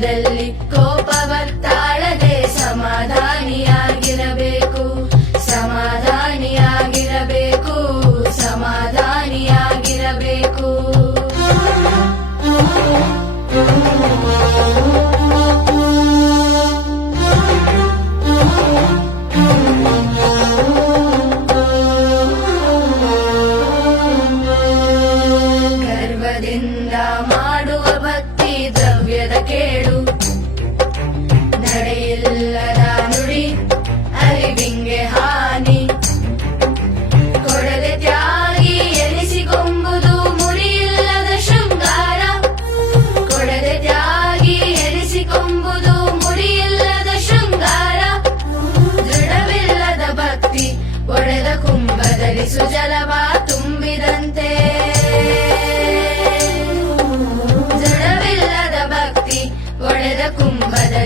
ಜೀವನದಲ್ಲಿ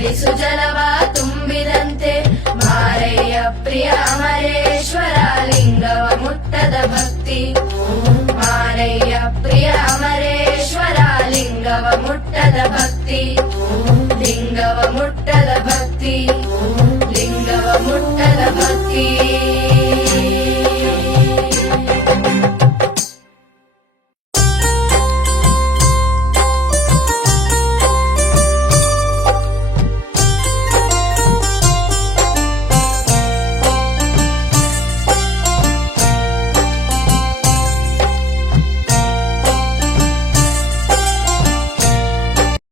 ಹರಿಸು ಜಲವ ತುಂಬಿದಂತೆ ಮಾರಯ್ಯ ಪ್ರಿಯ ಅಮರೇಶ್ವರ ಲಿಂಗವ ಮುಟ್ಟದ ಭಕ್ತಿ.